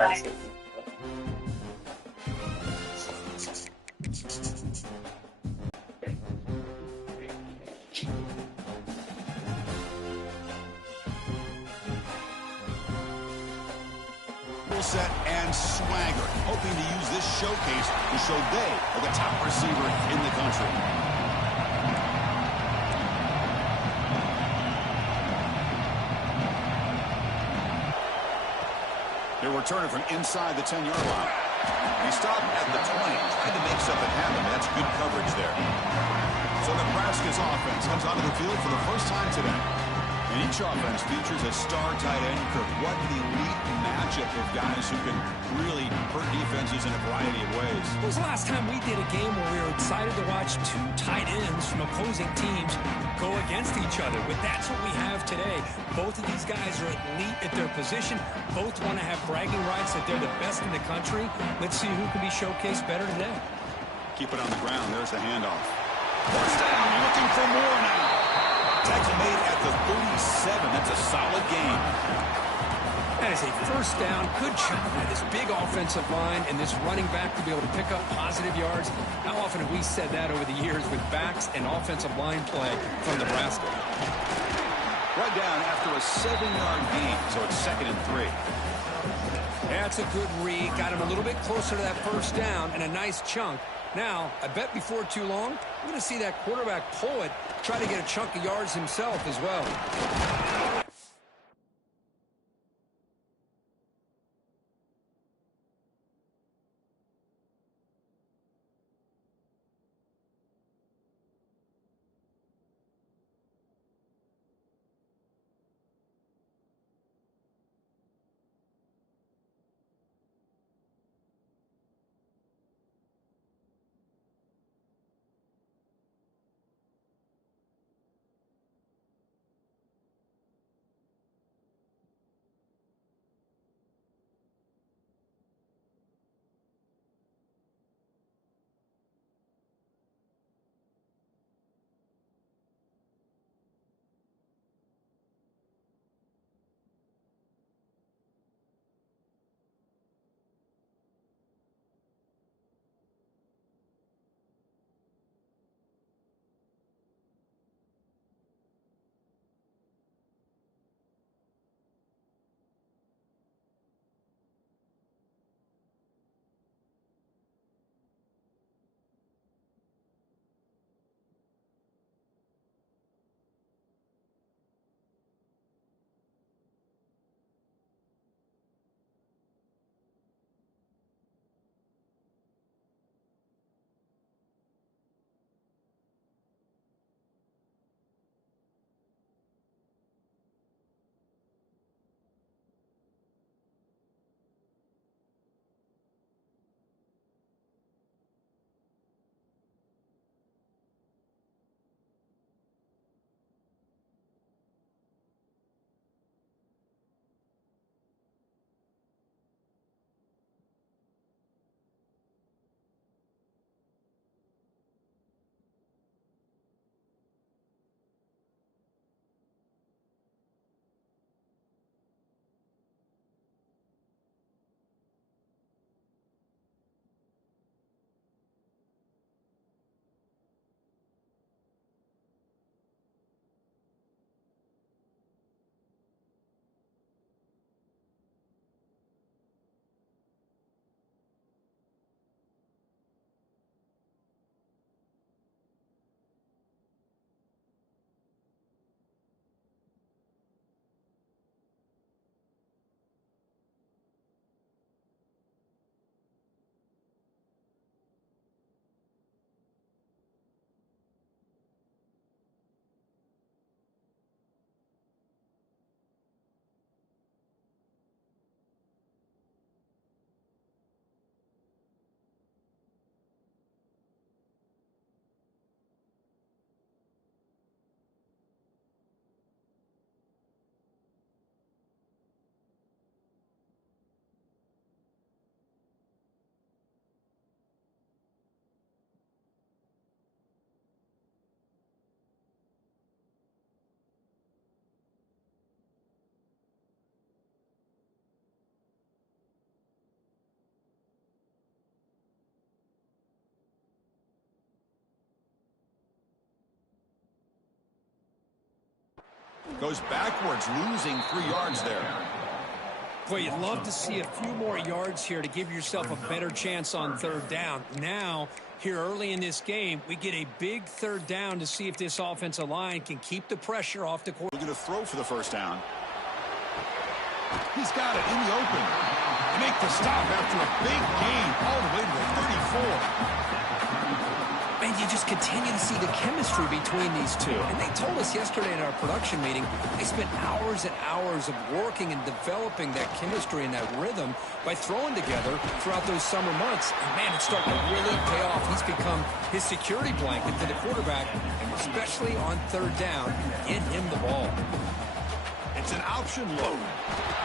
Set and swagger, hoping to use this showcase to show they are the top receiver in the country. They're returning from inside the 10-yard line. He stopped at the 20, tried to make something happen. That's good coverage there. So Nebraska's offense comes onto the field for the first time today. And each offense features a star tight end. What an elite matchup of guys who can really hurt defenses in a variety of ways. When was the last time we did a game where we were excited to watch two tight ends from opposing teams go against each other? But that's what we have today. Both of these guys are elite at their position. Both want to have bragging rights that they're the best in the country. Let's see who can be showcased better today. Keep it on the ground. There's the handoff. First down, looking for more now. Tackle made at the 37. That's a solid gain. That is a first down. Good job by this big offensive line and this running back to be able to pick up positive yards. How often have we said that over the years with backs and offensive line play from Nebraska? Right down after a 7-yard gain, so it's 2nd and 3. That's a good read. Got him a little bit closer to that first down and a nice chunk. Now, I bet before too long, we're going to see that quarterback pull it, try to get a chunk of yards himself as well. Goes backwards, losing 3 yards there. Boy, you'd love to see a few more yards here to give yourself a better chance on third down. Now, here early in this game, we get a big third down to see if this offensive line can keep the pressure off the quarterback. We're going to throw for the first down. He's got it in the open. They make the stop after a big gain all the way to the 34. And you just continue to see the chemistry between these two. And they told us yesterday in our production meeting, they spent hours and hours of working and developing that chemistry and that rhythm by throwing together throughout those summer months. And man, it's starting to really pay off. He's become his security blanket to the quarterback, and especially on third down, get him the ball. It's an option load.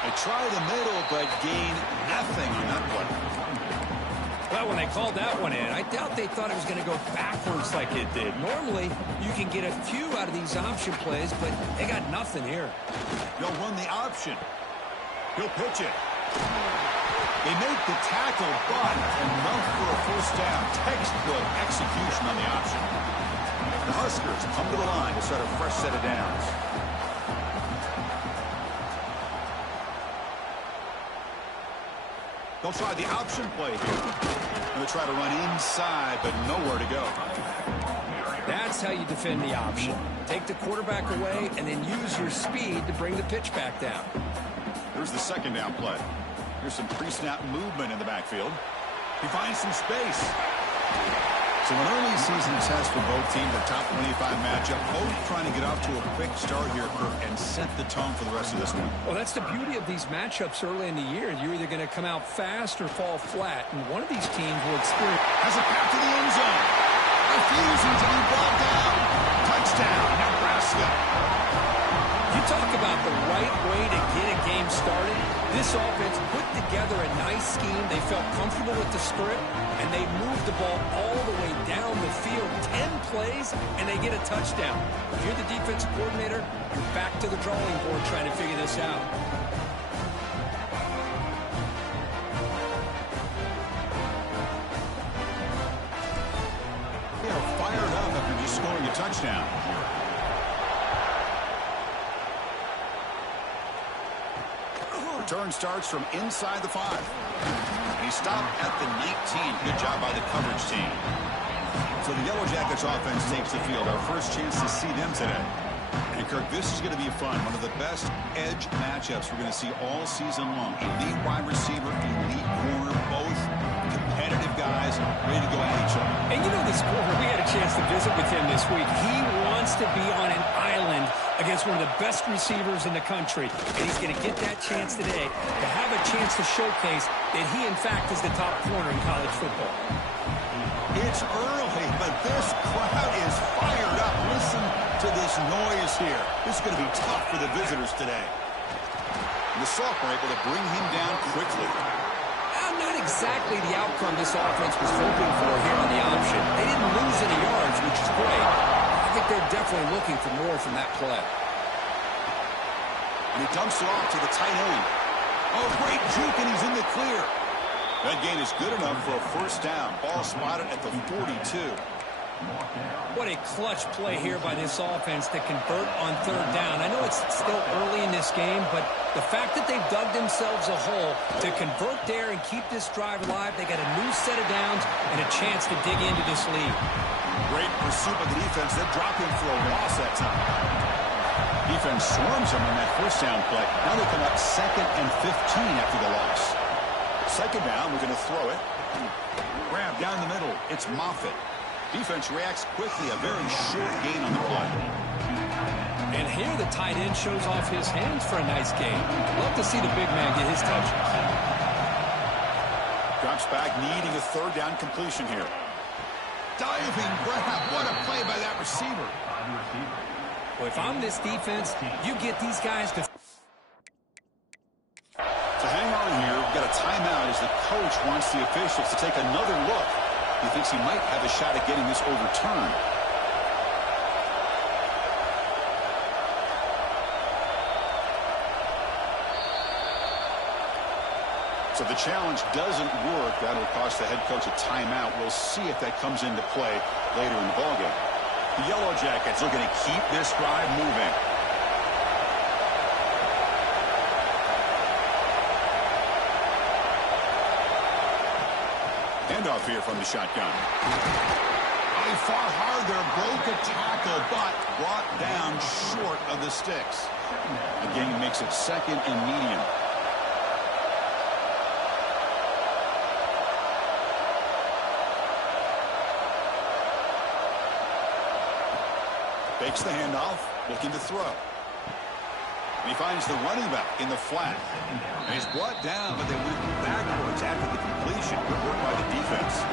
They try the middle, but gain nothing on that one. Well, when they called that one in, I doubt they thought it was going to go backwards like it did. Normally, you can get a few out of these option plays, but they got nothing here. They'll run the option. He'll pitch it. They make the tackle, but enough for a first down. Textbook execution on the option. The Huskers come to the line to start a fresh set of downs. They'll try the option play here. They'll try to run inside, but nowhere to go. That's how you defend the option. Take the quarterback away and then use your speed to bring the pitch back down. Here's the second down play. Here's some pre-snap movement in the backfield. He finds some space. So an early season test for both teams, a top 25 matchup, both trying to get off to a quick start here and set the tone for the rest of this one. Well, that's the beauty of these matchups early in the year. You're either going to come out fast or fall flat, and one of these teams will experience. Has a pass to the end zone. Refusing to be brought down. Touchdown, Nebraska. You talk about the right way to get a game started. This offense put together a nice scheme. They felt comfortable with the script, and they moved the ball all the way down the field. 10 plays, and they get a touchdown. If you're the defensive coordinator, you're back to the drawing board trying to figure this out. They are fired up after just scoring a touchdown. Return starts from inside the 5. He stopped at the 19. Good job by the coverage team. So the Yellow Jackets offense takes the field. Our first chance to see them today. And Kirk, this is going to be fun. One of the best edge matchups we're going to see all season long. Elite wide receiver, elite corner, both competitive guys ready to go at each other. And you know this corner, we had a chance to visit with him this week. He wants to be on an island against one of the best receivers in the country. And he's going to get that chance today to have a chance to showcase that he, in fact, is the top corner in college football. It's early, but this crowd is fired up. Listen to this noise here. This is going to be tough for the visitors today. And the sophomore able to bring him down quickly. Not exactly the outcome this offense was hoping for here on the option. They didn't lose any yards, which is great. I think they're definitely looking for more from that play. And he dumps it off to the tight end. Oh, great juke, and he's in the clear. That gain is good enough for a first down. Ball spotted at the 42. What a clutch play here by this offense to convert on third down. I know it's still early in this game, but the fact that they've dug themselves a hole to convert there and keep this drive alive, they got a new set of downs and a chance to dig into this lead. Great pursuit by the defense. They drop him for a loss that time. Defense swarms him on that first down play. Now they come up 2nd and 15 after the loss. Second down, we're going to throw it. Grab down the middle. It's Moffitt. Defense reacts quickly. A very short gain on the play. And here the tight end shows off his hands for a nice gain. Love to see the big man get his touches. Drops back, needing a third down completion here. Diving grab. What a play by that receiver. Well, if I'm this defense, you get these guys to... So hang on here. We've got a timeout as the coach wants the officials to take another look. He thinks he might have a shot at getting this overturned. So the challenge doesn't work. That'll cost the head coach a timeout. We'll see if that comes into play later in the ballgame. The Yellow Jackets looking to keep this drive moving. Handoff here from the shotgun. He fought hard there, broke a tackle, but brought down short of the sticks. Again, makes it second and medium. Fakes the handoff, looking to throw. And he finds the running back in the flat. And he's brought down, but they went backwards after the completion. Good work by the defense.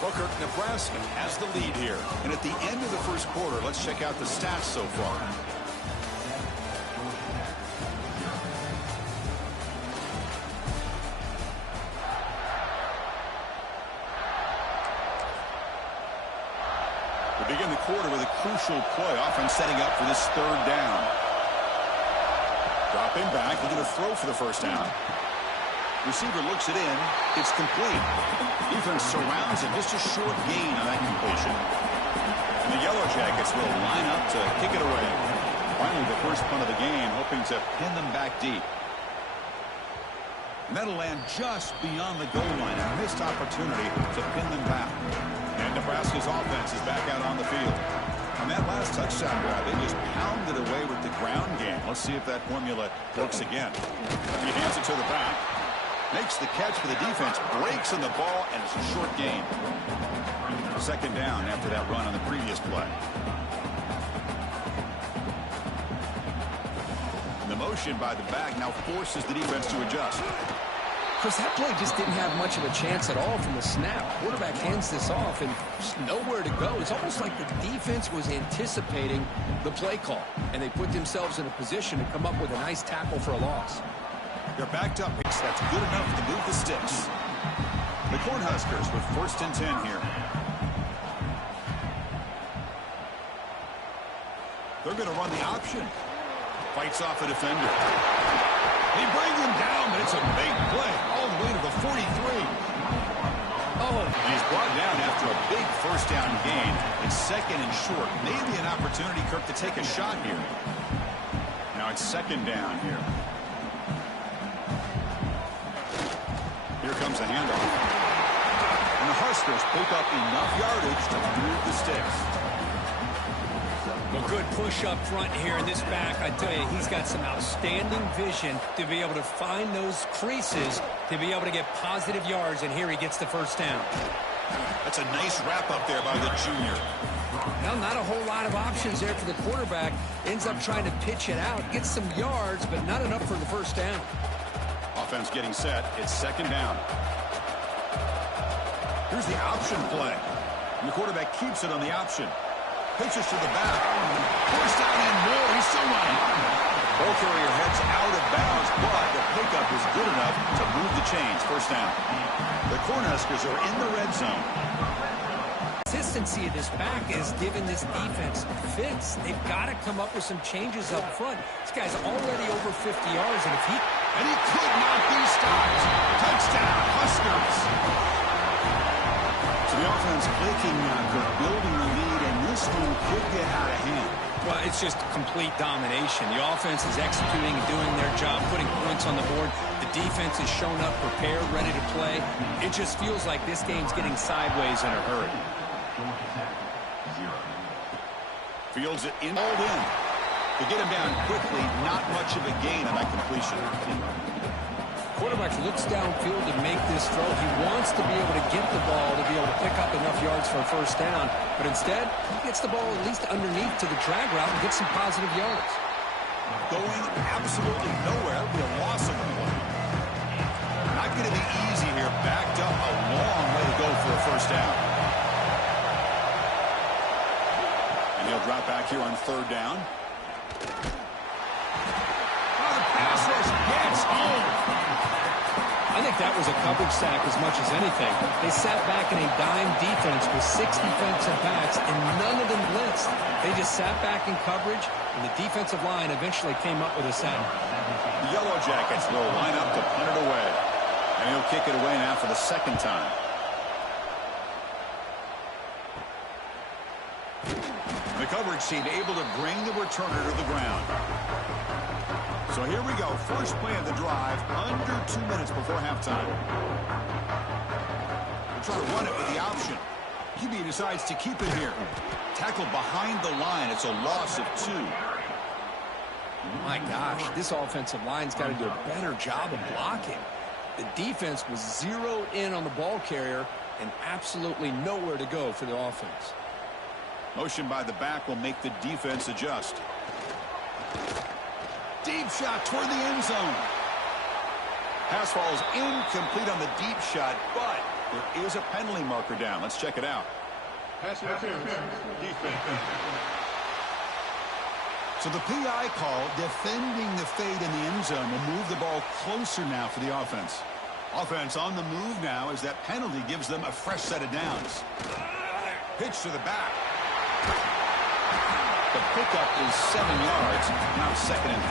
Booker, Nebraska has the lead here. And at the end of the first quarter, let's check out the stats so far. We begin the quarter with a crucial play. Offense setting up for this third down. Dropping back, looking to throw for the first down. Receiver looks it in. It's complete. Defense surrounds it. Just a short gain on that completion. And the Yellow Jackets will line up to kick it away. Finally, the first punt of the game, hoping to pin them back deep. And that'll land just beyond the goal line. A missed opportunity to pin them back. And Nebraska's offense is back out on the field. On that last touchdown grab, they just pounded away with the ground game. Let's see if that formula works again. He hands it to the back. Makes the catch for the defense. Breaks in the ball, and it's a short gain. Second down after that run on the previous play. And the motion by the back now forces the defense to adjust. Chris, that play just didn't have much of a chance at all from the snap. Quarterback hands this off and just nowhere to go. It's almost like the defense was anticipating the play call, and they put themselves in a position to come up with a nice tackle for a loss. They're backed up. That's good enough to move the sticks. The Cornhuskers with 1st and 10 here. They're going to run the option. Fights off a defender. He brings him down, but it's a big play all the way to the 43. And he's brought down after a big first down gain. It's second and short. Maybe an opportunity, Kirk, to take a shot here. Now it's second down here. Here comes a handoff. And the Huskers pick up enough yardage to move the sticks. A good push up front here in this back. I tell you, he's got some outstanding vision to be able to find those creases, to be able to get positive yards, and here he gets the first down. That's a nice wrap up there by the junior. Well, not a whole lot of options there for the quarterback. Ends up trying to pitch it out, gets some yards, but not enough for the first down. Offense getting set. It's second down. Here's the option play. And the quarterback keeps it on the option. Pitches to the back. First down and more. He's still running. Ball carrier heads out of bounds, but the pickup is good enough to move the chains. First down. The Cornhuskers are in the red zone. Consistency of this back is giving this defense fits. They've got to come up with some changes up front. This guy's already over 50 yards, and if he... And he could not be stopped. Touchdown, Huskers. So the offense clicking now, building the lead, and this one could get out of hand. Well, it's just complete domination. The offense is executing and doing their job, putting points on the board. The defense is shown up, prepared, ready to play. It just feels like this game's getting sideways in a hurry. Fields it in, all in. To get him down quickly, not much of a gain on that completion. Quarterback looks downfield to make this throw. He wants to be able to get the ball to be able to pick up enough yards for a first down. But instead, he gets the ball at least underneath to the drag route and gets some positive yards. Going absolutely nowhere. That would be a loss of the play. Not going to be easy here. Backed up a long way to go for a first down. And he'll drop back here on third down. Pass rush gets home. I think that was a coverage sack as much as anything. They sat back in a dime defense with 6 defensive backs, and none of them blitzed. They just sat back in coverage, and the defensive line eventually came up with a sack. The Yellow Jackets will line up to punt it away. And he'll kick it away now for the second time. The The coverage team able to bring the returner to the ground. So here we go. First play of the drive, under 2 minutes before halftime. We'll try to run it with the option. QB decides to keep it here. Tackled behind the line. It's a loss of 2. My gosh, this offensive line's got to do a better job of blocking. The defense was zeroed in on the ball carrier and absolutely nowhere to go for the offense. Motion by the back will make the defense adjust. Deep shot toward the end zone. Pass falls incomplete on the deep shot, but there is a penalty marker down. Let's check it out. Pass interference. Defense. So the PI call, defending the fade in the end zone, will move the ball closer now for the offense. Offense on the move now as that penalty gives them a fresh set of downs. Pitch to the back. The pickup is 7 yards, now 2nd and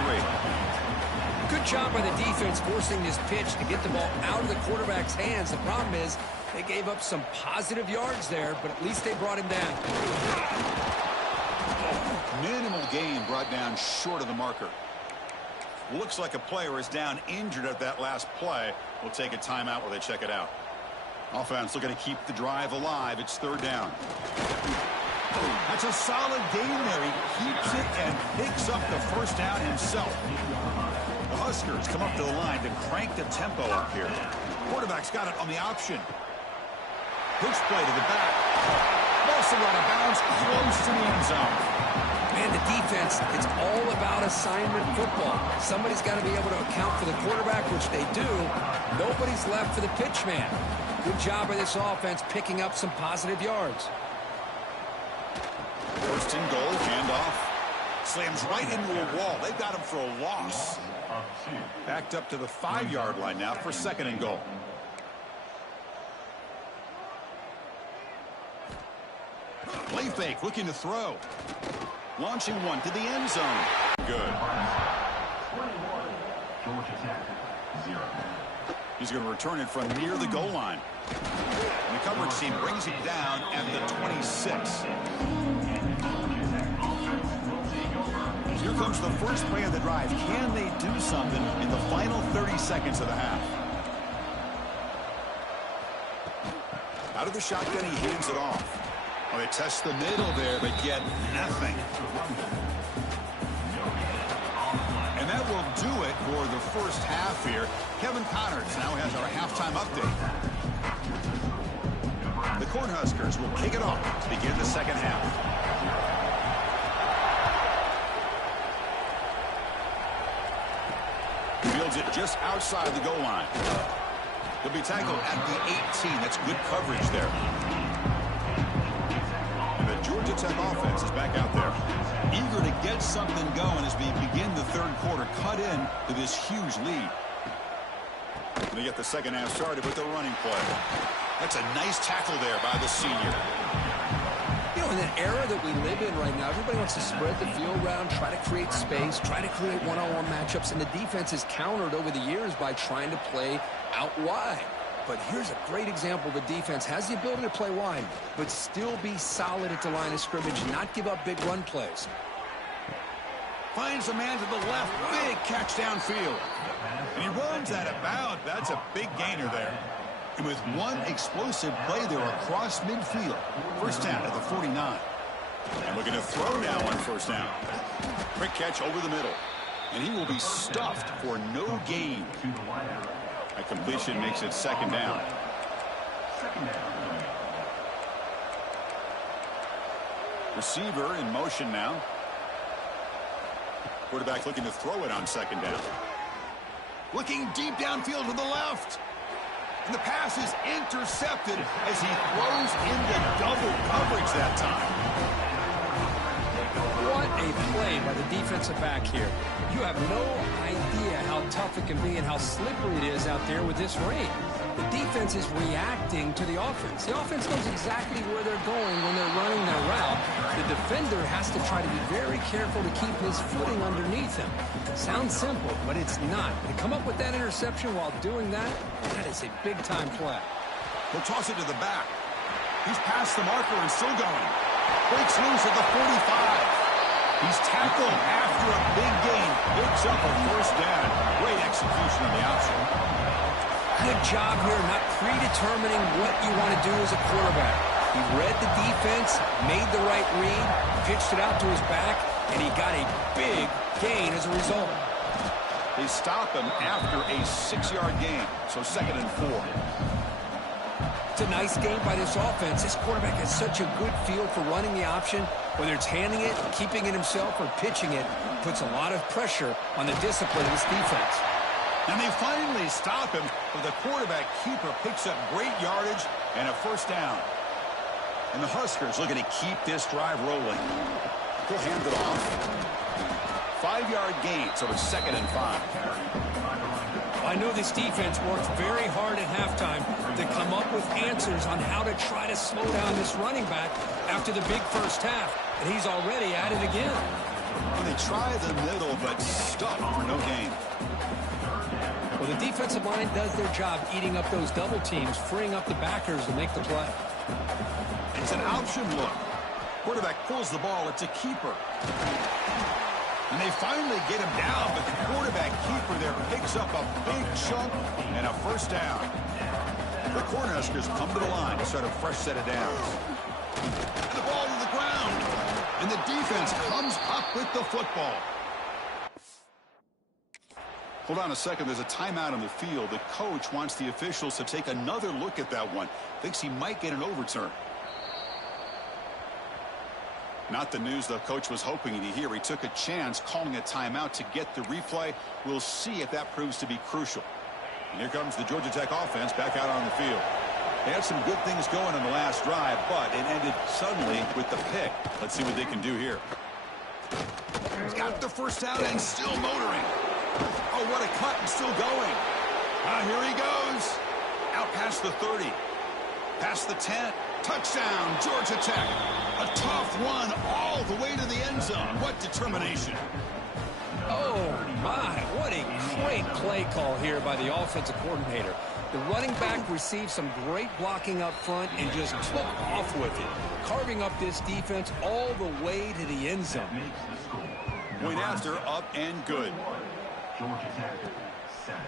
3. Good job by the defense forcing this pitch to get the ball out of the quarterback's hands. The problem is they gave up some positive yards there, but at least they brought him down. Minimal gain brought down short of the marker. Looks like a player is down injured at that last play. We'll take a timeout while they check it out. Offense looking to keep the drive alive. It's 3rd down. That's a solid gain there. He keeps it and picks up the first down himself. The Huskers come up to the line to crank the tempo up here. Quarterback's got it on the option. Pitch play to the back. Ball's out of bounds, close to the end zone. Man, the defense, it's all about assignment football. Somebody's got to be able to account for the quarterback, which they do. Nobody's left for the pitch man. Good job by this offense picking up some positive yards. 1st and goal, handoff. Slams right into a wall. They've got him for a loss. Backed up to the 5-yard line now for 2nd and goal. Play fake, looking to throw. Launching one to the end zone. Good. He's going to return it from near the goal line. And the coverage team brings him down at the 26. Here comes the first play of the drive. Can they do something in the final 30 seconds of the half? Out of the shotgun, he hands it off. Oh, they test the middle there, but get nothing. And that will do it for the first half here. Kevin Connors now has our halftime update. The Cornhuskers will kick it off to begin the second half. Fields it just outside the goal line. He'll be tackled at the 18. That's good coverage there. And the Georgia Tech offense is back out there. Eager to get something going as we begin the 3rd quarter. Cut in to this huge lead. They get the second half started with the running play. That's a nice tackle there by the senior. You know, in the era that we live in right now, everybody wants to spread the field around, try to create space, try to create one-on-one matchups, and the defense is countered over the years by trying to play out wide. But here's a great example. The defense has the ability to play wide, but still be solid at the line of scrimmage, not give up big run plays. Finds a man to the left. Big catch downfield. And he runs out of bounds. That's a big gainer there. And with one explosive play there across midfield. First down at the 49. And looking to throw now on first down. Quick catch over the middle. And he will be stuffed for no gain. A completion makes it second down. Receiver in motion now. Quarterback looking to throw it on second down. Looking deep downfield to the left. And the pass is intercepted as he throws into double coverage that time. What a play by the defensive back here. You have no idea how tough it can be and how slippery it is out there with this rain. The defense is reacting to the offense. The offense knows exactly where they're going when they're running their route. The defender has to try to be very careful to keep his footing underneath him. Sounds simple, but it's not. To come up with that interception while doing that, that is a big-time play. He'll toss it to the back. He's past the marker and still going. Breaks loose at the 45. He's tackled after a big gain. Picks up a first down. Great execution on the option. Good job here not predetermining what you want to do as a quarterback. He read the defense, made the right read, pitched it out to his back, and he got a big gain as a result. They stop him after a 6-yard gain, so 2nd and 4. It's a nice game by this offense. This quarterback has such a good feel for running the option. Whether it's handing it, keeping it himself, or pitching it, puts a lot of pressure on the discipline of this defense. And they finally stop him, but the quarterback keeper picks up great yardage and a first down. And the Huskers looking to keep this drive rolling. He'll hand it off. 5-yard gain, so it's 2nd and 5. I know this defense worked very hard at halftime to come up with answers on how to try to slow down this running back after the big first half, and he's already at it again. And they try the middle, but stuck for no gain. Well, the defensive line does their job eating up those double teams, freeing up the backers to make the play. It's an option look. Quarterback pulls the ball. It's a keeper. And they finally get him down, but the quarterback keeper there picks up a big chunk and a first down. The Cornhuskers come to the line to start a fresh set of downs. And the ball to the ground. And the defense comes up with the football. Hold on a second. There's a timeout on the field. The coach wants the officials to take another look at that one. Thinks he might get an overturn. Not the news the coach was hoping to hear. He took a chance calling a timeout to get the replay. We'll see if that proves to be crucial. And here comes the Georgia Tech offense back out on the field. They had some good things going on the last drive, but it ended suddenly with the pick. Let's see what they can do here. He's got the first down and still motoring. Oh, what a cut, and still going. Here he goes. Out past the 30. Past the 10. Touchdown, Georgia Tech. A tough one all the way to the end zone. What determination. Oh, my. What a great play call here by the offensive coordinator. The running back received some great blocking up front and just took off with it, carving up this defense all the way to the end zone. Point after, up and good.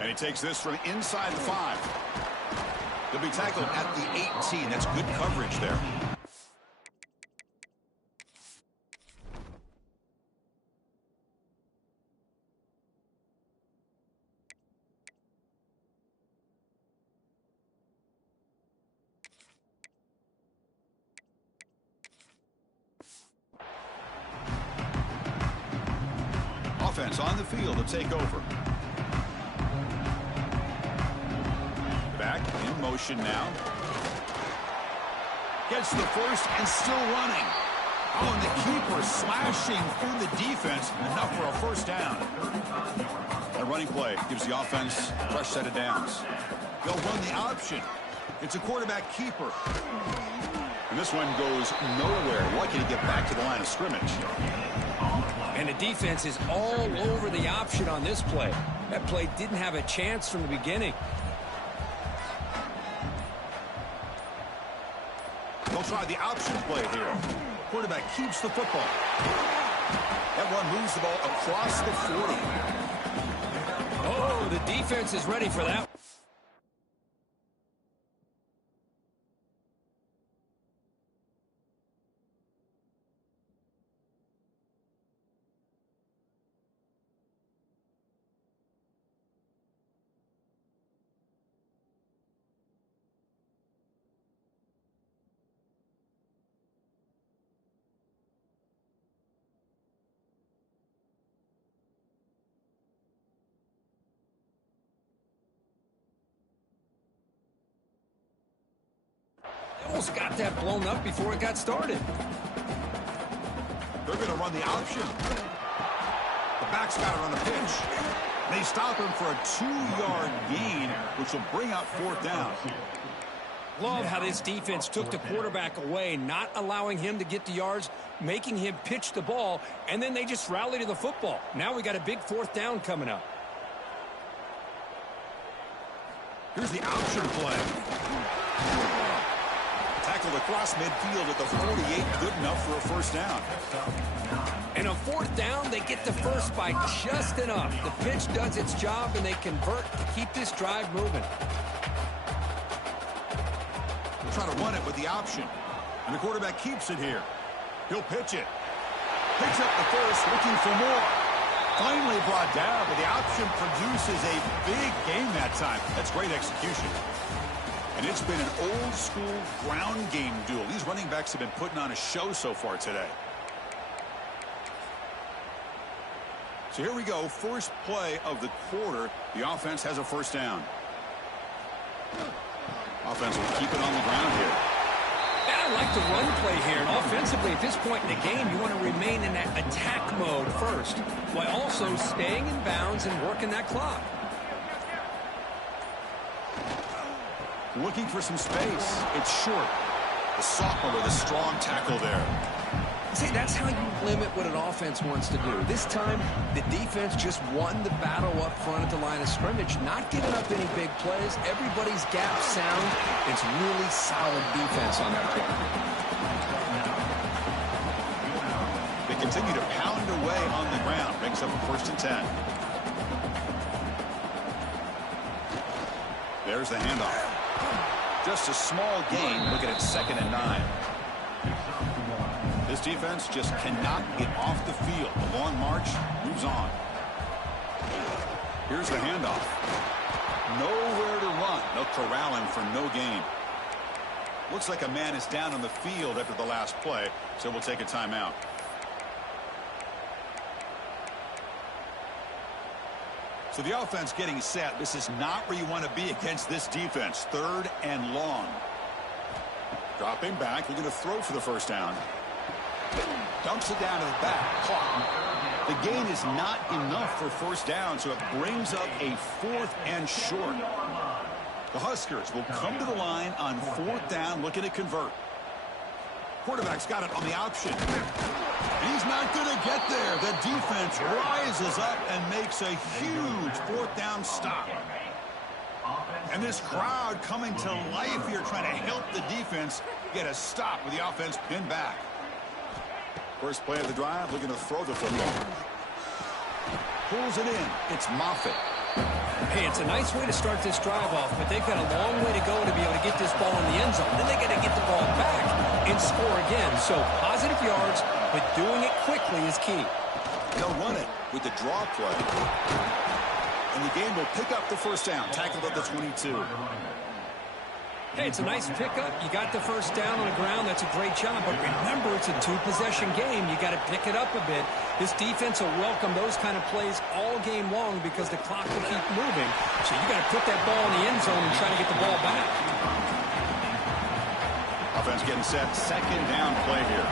And he takes this from inside the 5. He'll be tackled at the 18. That's good coverage there. Offense on the field to take over. Back in motion now. Gets the first and still running. Oh, and the keeper slashing through the defense. Enough for a first down. A running play gives the offense a fresh set of downs. They'll run the option. It's a quarterback keeper. And this one goes nowhere. Lucky to get back to the line of scrimmage. And the defense is all over the option on this play. That play didn't have a chance from the beginning. They'll try the option play here. Quarterback keeps the football. That one moves the ball across the 40. Oh, the defense is ready for that. Almost got that blown up before it got started. They're going to run the option. The back's got it on the pitch. They stop him for a 2-yard gain, which will bring up 4th down. Love how this defense took the quarterback away, not allowing him to get the yards, making him pitch the ball, and then they just rally to the football. Now we got a big 4th down coming up. Here's the option play. Tackled across midfield at the 48, good enough for a first down. And a 4th down. They get the first by just enough. The pitch does its job, and they convert to keep this drive moving. They'll try to run it with the option. And the quarterback keeps it here. He'll pitch it. Picks up the first, looking for more. Finally brought down, but the option produces a big game that time. That's great execution. And it's been an old-school ground game duel. These running backs have been putting on a show so far today. So here we go, first play of the quarter. The offense has a first down. Offense will keep it on the ground here. And I like the run play here. And offensively, at this point in the game, you want to remain in that attack mode first, while also staying in bounds and working that clock. Looking for some space. It's short. The sophomore with a strong tackle there. See, that's how you limit what an offense wants to do. This time, the defense just won the battle up front at the line of scrimmage, not giving up any big plays. Everybody's gap sound. It's really solid defense on that play. They continue to pound away on the ground. Makes up a 1st and 10. There's the handoff. Just a small gain. Looking at 2nd and 9. This defense just cannot get off the field. The long march moves on. Here's the handoff. Nowhere to run. They'll corral him for no gain. Looks like a man is down on the field after the last play, so we'll take a timeout. So the offense getting set. This is not where you want to be against this defense. 3rd and long. Dropping back. We're going to throw for the first down. Dumps it down to the back. Clock. The gain is not enough for first down, so it brings up a 4th and short. The Huskers will come to the line on 4th down, looking to convert. Quarterback's got it on the option. He's not going to get there. The defense rises up and makes a huge 4th down stop. And this crowd coming to life here, trying to help the defense get a stop with the offense pinned back. First play of the drive, looking to throw the football. Pulls it in. It's Moffitt. Hey, it's a nice way to start this drive off, but they've got a long way to go to be able to get this ball in the end zone. Then they got to get the ball back and score again. So positive yards, but doing it quickly is key. They'll run it with the draw play. And the game will pick up the first down. Tackled at the 22. Hey, it's a nice pickup. You got the first down on the ground. That's a great job. But remember, it's a 2-possession game. You got to pick it up a bit. This defense will welcome those kind of plays all game long because the clock will keep moving. So you got to put that ball in the end zone and try to get the ball back. Offense getting set. 2nd down play here.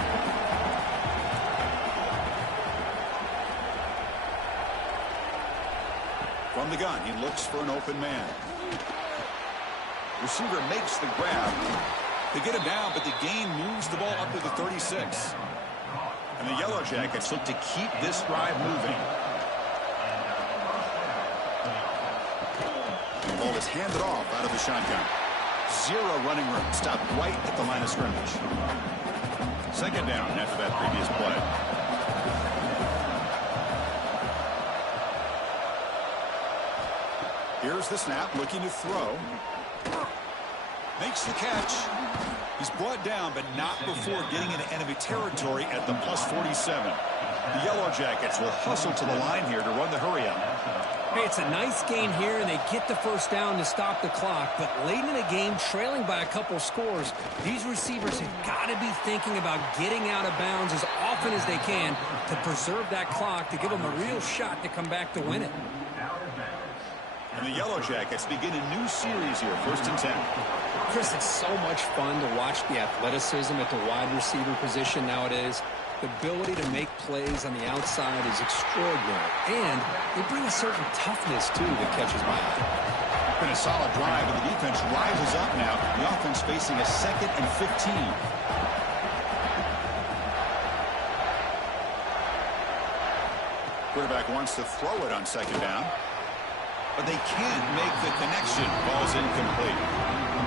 From the gun, he looks for an open man. Receiver makes the grab. They get him down, but the gain moves the ball up to the 36. And the Yellow Jackets look to keep this drive moving. The ball is handed off out of the shotgun. 0 running room. Stopped right at the line of scrimmage. 2nd down after that previous play. Here's the snap, looking to throw. Makes the catch. He's brought down, but not before getting into enemy territory at the +47. The Yellow Jackets will hustle to the line here to run the hurry up. Hey, it's a nice gain here, and they get the first down to stop the clock. But late in the game, trailing by a couple scores, these receivers have got to be thinking about getting out of bounds as often as they can to preserve that clock, to give them a real shot to come back to win it. And the Yellow Jackets begin a new series here, 1st and 10. Chris, it's so much fun to watch the athleticism at the wide receiver position nowadays. The ability to make plays on the outside is extraordinary. And they bring a certain toughness, too, that catches my eye. Been a solid drive, and the defense rises up now. The offense facing a 2nd and 15. Quarterback wants to throw it on 2nd down. But they can't make the connection. Ball's incomplete.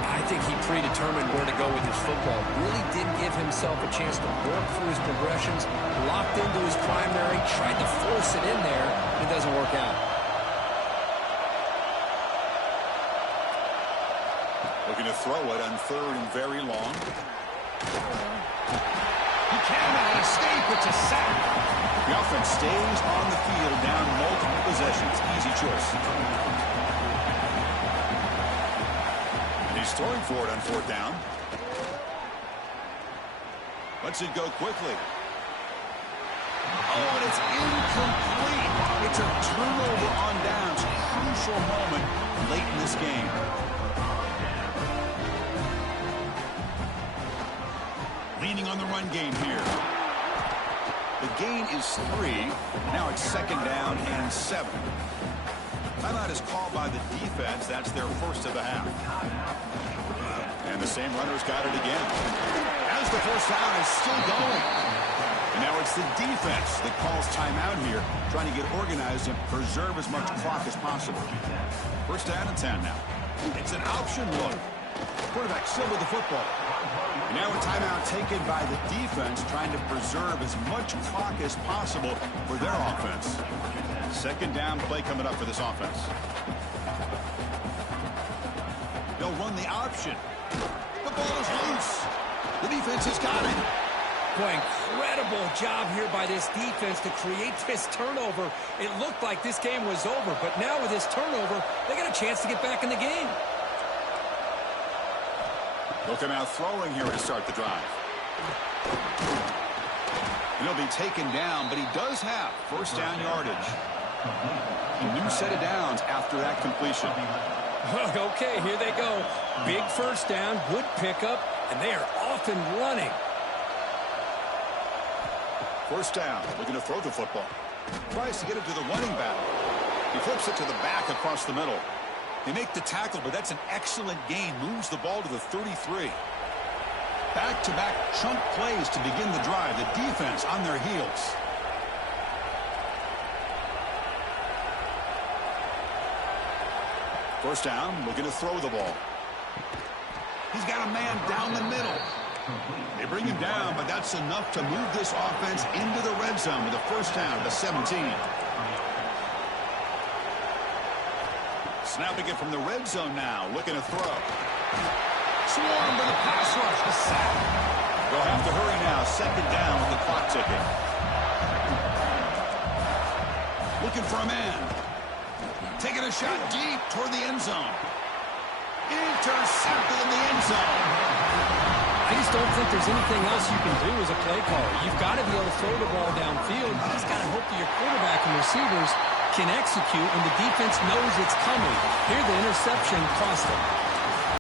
I think he predetermined where to go with his football. Really didn't give himself a chance to work through his progressions. Locked into his primary, tried to force it in there, and it doesn't work out. Looking to throw it on 3rd and very long. He cannot escape. It's a sack. The offense stays on the field down multiple possessions. Easy choice. He's throwing for it on 4th down. Lets it go quickly. Oh, and it's incomplete. It's a turnover on downs. Crucial moment late in this game. Leaning on the run game here. The gain is 3. Now it's 2nd down and 7. Timeout is called by the defense. That's their first of the half. And the same runner's got it again. As the first down is still going. And now it's the defense that calls timeout here, trying to get organized and preserve as much clock as possible. 1st down and 10 now. It's an option look. Quarterback still with the football. And now a timeout taken by the defense, trying to preserve as much clock as possible for their offense. 2nd down play coming up for this offense. They'll run the option. The ball is loose. The defense has got it. Boy, incredible job here by this defense to create this turnover. It looked like this game was over, but now with this turnover, they got a chance to get back in the game. Looking out throwing here to start the drive. He'll be taken down, but he does have 1st down yardage. A new set of downs after that completion. Okay, here they go. Big 1st down, good pickup, and they are off and running. 1st down, looking to throw the football. Tries to get it to the running back. He flips it to the back across the middle. They make the tackle, but that's an excellent gain. Moves the ball to the 33. Back-to-back chunk plays to begin the drive. The defense on their heels. First down, looking to throw the ball. He's got a man down the middle. They bring him down, but that's enough to move this offense into the red zone with a 1st down to 17. Snapping it from the red zone now, looking to throw. Swarm with a pass rush, the sack. They'll have to hurry now, 2nd down with the clock ticking. Looking for a man. Taking a shot deep toward the end zone. Intercepted in the end zone. I just don't think there's anything else you can do as a play caller. You've got to be able to throw the ball downfield. You just got to hope that your quarterback and receivers can execute when the defense knows it's coming. Here the interception cost them.